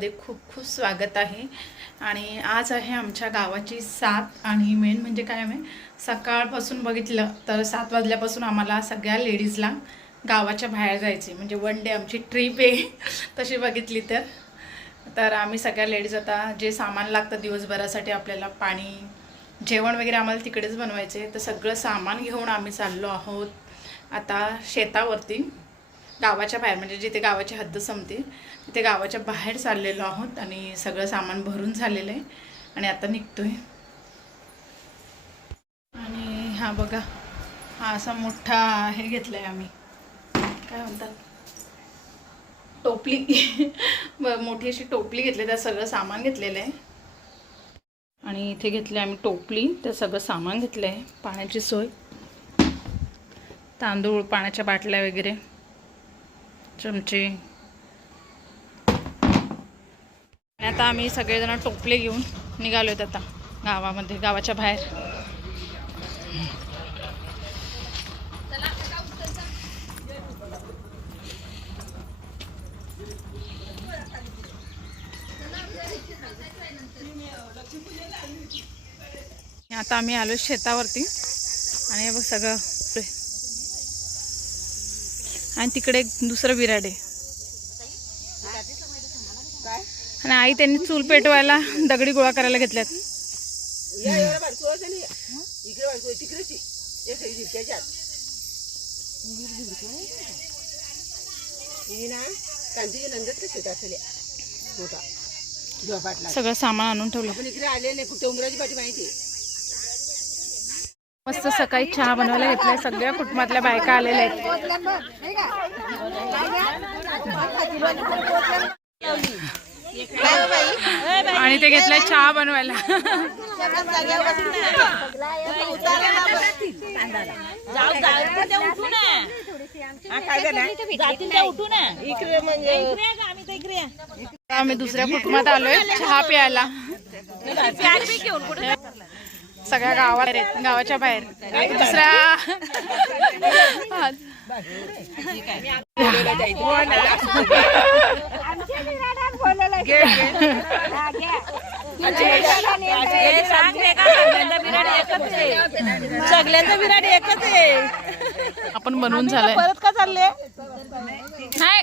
सर्वांचं खूप खूप स्वागत आहे. आणि आज आहे आमच्या गावाची सात आणि मेन म्हणजे काय आहे सकाळपासून बघितलं तर सात वाजल्यापासून आम्हाला सगळ्या लेडीजला गावाच्या बाहेर जायचे म्हणजे वन डे आमची ट्रिप आहे तशी बघितली तर. तर आम्ही सगळ्या लेडीज आता जे सामान लागतं दिवसभरासाठी आपल्याला पाणी जेवण वगैरे आम्हाला तिकडेच बनवायचे तर सगळं सामान घेऊन आम्ही चाललो आहोत आता शेतावरती. गावाच्या बाहेर म्हणजे जिथे गावाची हद्द संपते तिथे गावाच्या बाहेर चाललेलो आहोत आणि सगळं सामान भरून झालेलं आहे आणि आता निघतोय. आणि हा बघा हा असा मोठा हे घेतलाय आम्ही. काय म्हणतात? टोपली. मोठी अशी टोपली घेतली त्यात सगळं सामान घेतलेलं आहे. आणि इथे घेतले आम्ही टोपली त्यात सगळं सामान घेतलं आहे पाण्याची सोय. तांदूळ पाण्याच्या बाटल्या वगैरे. चमचे. आता आम्ही सगळेजण टोपले घेऊन निघालो आहेत आता गावामध्ये गावाच्या बाहेर. आता आम्ही आलो शेतावरती. आणि बघ सगळं. आणि तिकडे एक दुसरं विराड आहे. आणि आई त्यांनी चूल पेटवायला दगडी गोळा करायला घेतल्यात. सगळं सामान आणून ठेवलं. इकडे आलेले फक्त उमराची पाठी माहिती मस्त सकाळी चहा बनवायला घेतलाय. सगळ्या कुटुंबातल्या बायका आलेल्या आहेत. आणि ते घेतलंय चहा बनवायला. आम्ही दुसऱ्या कुटुंबात आलोय चहा प्यायला. सगळ्या गावात आहेत, गावाच्या बाहेर. दुसऱ्या सगळ्यांचा विराट एकच आहे. आपण बनवून झालंय. परत का चालले? नाही.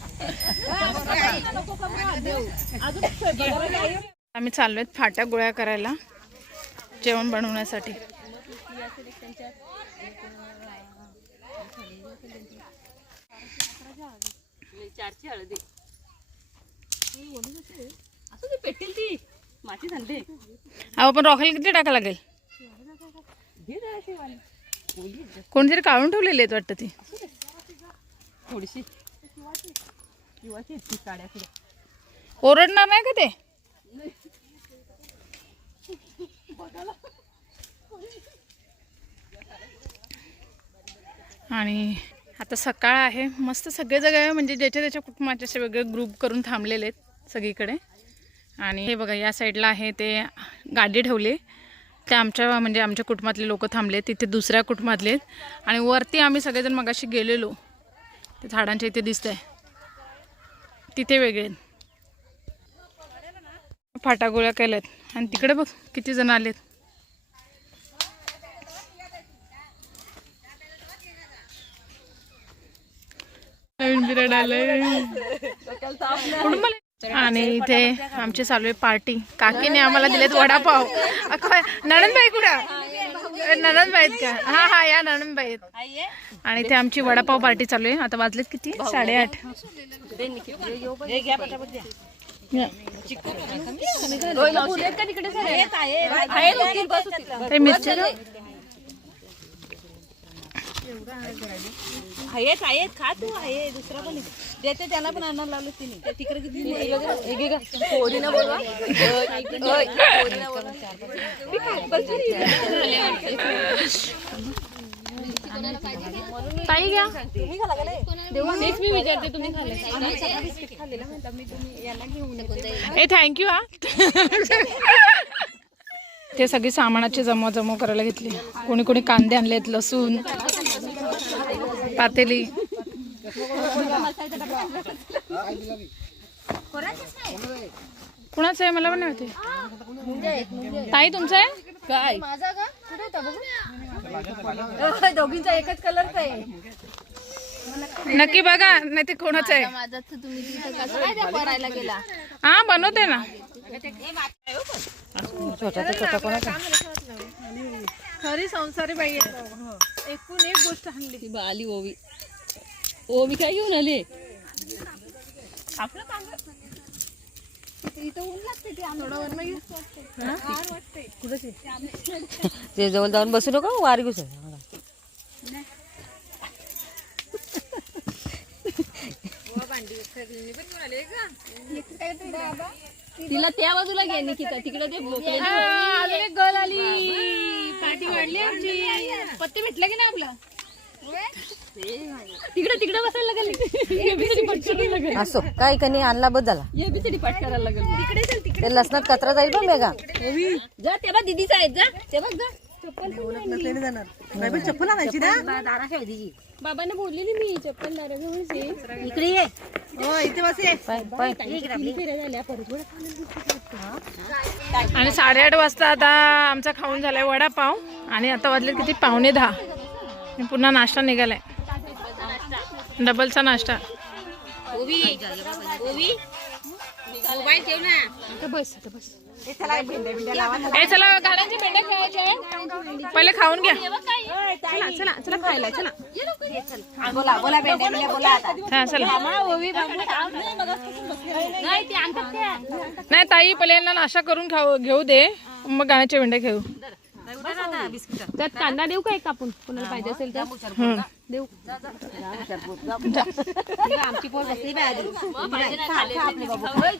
आम्ही चाललोय फाट्या गोळ्या करायला जेवण बनवण्यासाठी. पेटेल ती अहो पण रॉकेल किती टाका लागेल? कोणतरी काढून ठेवलेली आहेत वाटतं ती. थोडीशी. किंवा ती काड्या ओरडणार नाही का ते? आणि आता सकाळ आहे. मस्त सगळे जगा म्हणजे ज्याच्या त्याच्या कुटुंबाचे असे वेगळे ग्रुप करून थांबलेले आहेत सगळीकडे. आणि हे बघा या साईडला आहे ते गाडी ठेवली. ते आमच्या म्हणजे आमच्या कुटुंबातले लोक थांबले तिथे दुसऱ्या कुटुंबातले आहेत. आणि वरती आम्ही सगळेजण मगाशी गेलेलो. ते झाडांच्या इथे दिसत आहे तिथे वेगळे आहेत. फाटागोळ्या केल्यात. आणि तिकडे बघ किती जण आलेत. नवीन बिराड आलंय. आणि इथे आमची चालू आहे पार्टी. काकीने आम्हाला दिलेत वडापाव. नणनबाई कुठं? नणनबाईत आहेत का? हा हा या नणनबाईत आहेत. आणि इथे आमची वडापाव पार्टी चालू आहे. आता वाजलेत किती? साडेआठ. आहेत आहेत खा तू आहे दुसरा पण देते त्यांना पण आणायला लावलं तिने तिकडे किती पोरीना बोलवा पोरीना बोलवा ताई घ्या. मी विचारते तुम्ही ए थँक्यू हा. ते सगळी सामानाची जमव जमव करायला घेतली. कोणी कोणी कांदे आणलेत लसूण पातेली. कुणाचं आहे? मला पण नाही माहिती. ताई तुमचं आहे? काय? दोघींचा एकच कलर आहे. नक्की बघा नाही ते कोणाचं आहे? माझा तर तुम्ही तिथं कसं काय त्या करायला गेला हा बनवते ना. खरी संसारी बाई एकूण एक गोष्ट आणली. ती बा आली ओवी. ओवी काय घेऊन आली? ते जवळ जाऊन बसू नको वारी घुस तिला त्या बाजूला घे निकिता. तिकडे ते गल आली. पाठी वाढली आमची. पत्ते भेटला की नाही आपला? तिकडे तिकडे बसायला लागली. असो काय कनी आणला बस झाला. एबीसीडी पाठ करायला लागली. तिकडे चल तिकडे. ते लसणात कचरा जाईल पण मेगा जा तेव्हा दिदीचा आहे जा तेव्हा जा. बाबांना बोललेली मी चप्पल दारा घेऊन इकडे ये. परत आणि साडेआठ वाजता आता आमचा खाऊन झालाय वडापाव आणि आता वाजले किती? पावणे दहा. पुन्हा नाश्ता निघालाय. डबलचा नाश्ता. ओवी ओवी मोबाईल ठेव ना. बस बस. ए चला गाड्यांची भेंड्या खेळायच्या आहे. पहिले खाऊन घ्या. चला चला चला खायला चला. बोला बोला बेंडे बेंडे बोला आता. हा चला. नाही ताई पहिले यांना नाश्ता करून खाऊ घेऊ दे. मग गाण्याच्या भेंड्या खेळू. त्यात कांदा देऊ का एक कापून कोणाला पाहिजे असेल तर. देऊ.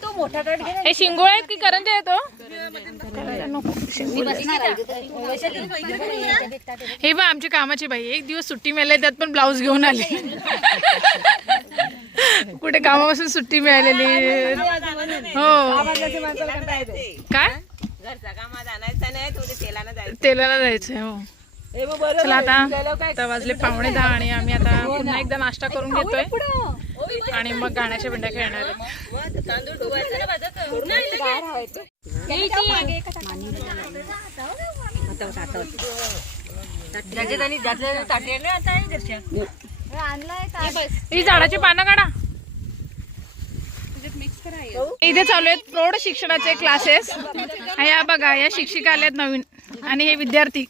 तो हे शिंगोळ आहेत की करंजा येतो हे? बा आमची कामाची बाई. एक दिवस सुट्टी मिळाली त्यात पण ब्लाऊज घेऊन आली. कुठे कामापासून सुट्टी मिळालेली? हो. काय? घरचा कामात आणायचा नाही थोडी तेलानं जायचं. तेलाला जायचंय हो. चला आता आता वाजले पावणे दहा आणि आम्ही आता पुन्हा एकदा नाश्ता करून घेतोय. आणि मग गाण्याच्या भेंड्या खेळणार ही झाडाची पानं काढा. इथे चालू आहेत प्रौढ शिक्षणाचे क्लासेस या बघा या शिक्षिका आल्यात नवीन. आणि हे विद्यार्थी.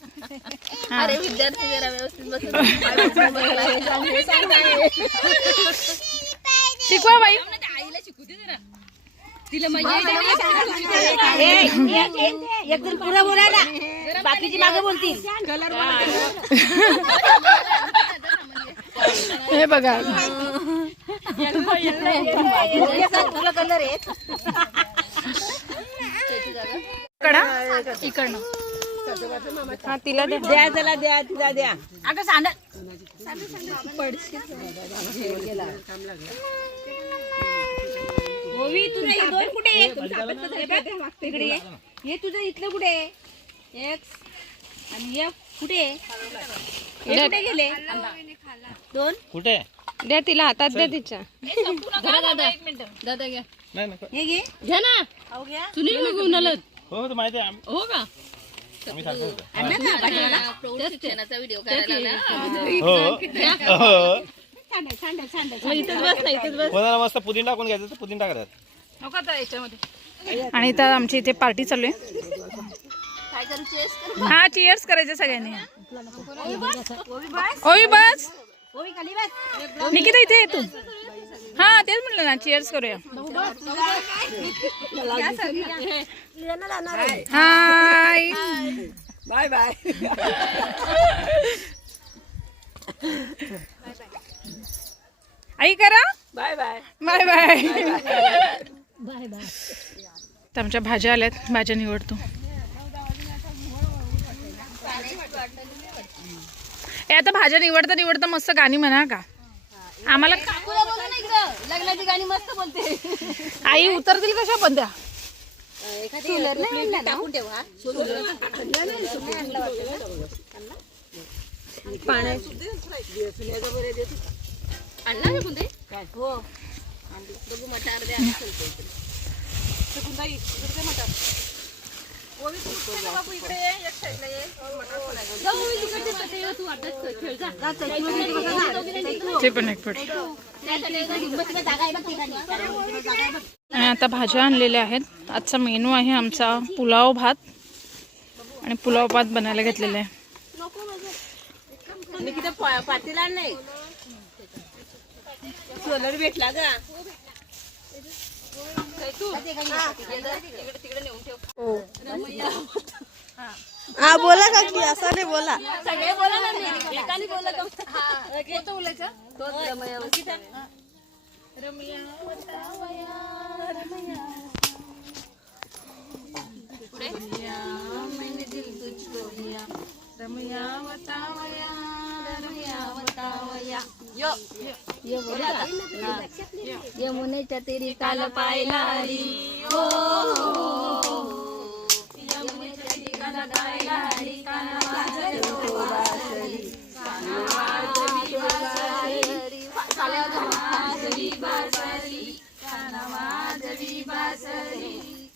हा. अरे विद्यार्थी जरा व्यवस्थित बसून शिकवा बाई. आईला शिकू दे जरा तिला मजा एकदम पुरा बोला ना बाकीची मागे बोलतील. हे बघा. कलर आहेत. कडा इकडनं. हा तिला दे. द्या चला द्या तिला द्या. अगं सांड ओवी तुझं हे दोन कुठे आहे? तिकडे ये. हे तुझं इथलं कुठे आहे? एक आणि एक कुठे आहे? हे कुठे गेले? दोन. कुठे? द्या तिला हातात द्या तिच्या. दादा. दादा घ्या. नाही नको हे घे. घ्या ना. सुनील मग घेऊन आलं हो तो माहिती आहे. हो का? आम्ही सांगतो. होतो. प्रौढ शिक्षणाचा व्हिडिओ करायला ना हो. हो. मग इथंच बस ना इथंच बस. कोणाला मस्त पुदिन टाकून घ्यायचं तर पुदिन टाकतात. आणि इथं आमची इथे पार्टी चालू आहे. काय करू चेस कर? हा चिअर्स करायचे सगळ्यांनी. ओवी बस. निकिता इथे ये तू. हा तेच म्हटलं ना चिअर्स करूया. हाय बाय बाय आई करा. Bye bye bye bye bye bye तर आमच्या भाज्या आल्यात. भाज्या निवडतो ए आता भाज्या निवडता निवडता मस्त गाणी म्हणा का? आम्हाला लग्नाची गाणी मस्त बोलते. आई उतरतील कशा पण त्या टाकून ते पण एक आणि आता भाज्या आणलेल्या आहेत. आजचा मेनू आहे आमचा पुलाव भात आणि पुलाव भात बनायला घेतलेला आहे. पातेला नाही. सोलर भेटला का हा बोला का की असा नाही बोला सगळे बोला ना. एकाने बोललं का? हा. कोणतं बोलायचं? तोच रमयावती. पुढे? मैंने दिल तुझको दिया. रमया वतावया, रमया वतावया. यो. बोला यमुनेच्या तेरी काल पायला हो यमुनेच्या काल काना बासरी. काना बासरी. चालेल काना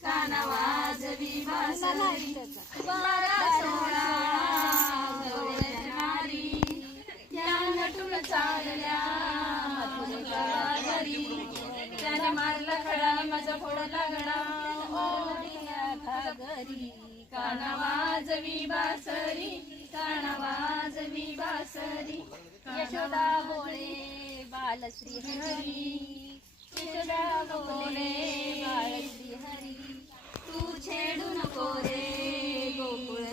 काना बासरी. बारा सोळा चालल्या त्याने मारला खडा माझा फोडला गडा ओ घरी काना वाजवी बासरी काना वाजवी बासरी. यशोदा बोळे बालश्री हरी यशोदा बोळे बालश्री हरी तू छेडू नको रे गोकुळ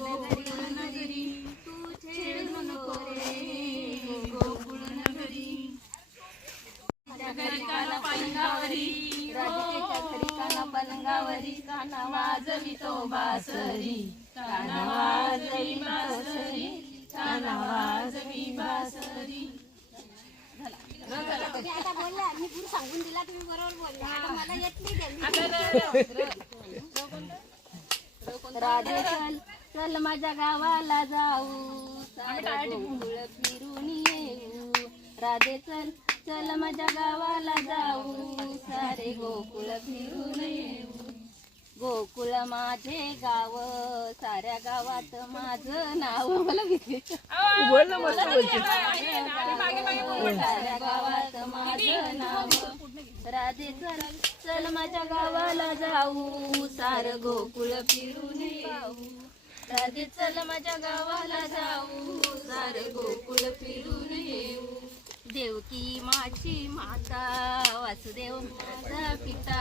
काना वाजवी तो बासरी काना वाजवी बासरी काना वाजवी बासरी. राधे चल चल माझ्या गावाला जाऊ. सारं गोकुळ फिरून येऊ. राधे चल चल माझ्या गावाला जाऊ. सारे गोकुळ फिरून येऊ. गोकुळ माझे गाव साऱ्या गावात माझं नाव. मला भीती. साऱ्या गावात माझं नाव. राधे चल चल माझ्या गावाला जाऊ. सार गोकुळ फिरून येऊ. राधे चल माझ्या गावाला जाऊ. सार गोकुळ फिरून येऊ. देवकी माझी माता वासुदेव माझा पिता.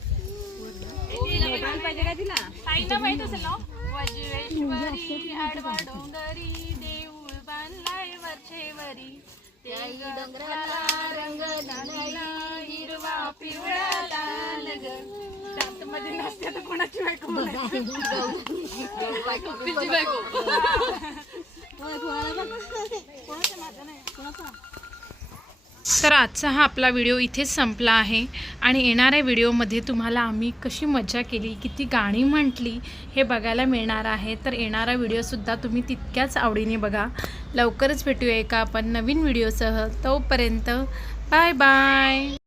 पाहिजे का तिला ताईंना माहीत असेल ना? वज्रेश्वरी आडवा डोंगरी देऊळ बांधलाय वरचेवरी. डोंगराला रंग हिरवा पिवळा लाल ग. त्यात मध्ये नसते तर कोणाची बायको बोलायची? तुझी बायको तर आजचा हा आपला व्हिडिओ इथेच संपला आहे. आणि येणाऱ्या व्हिडिओमध्ये तुम्हाला आम्ही कशी मजा केली किती गाणी म्हटली हे बघायला मिळणार आहे. तर येणारा व्हिडिओसुद्धा तुम्ही तितक्याच आवडीने बघा. लवकरच भेटूया एका आपण नवीन व्हिडिओसह. तोपर्यंत बाय बाय.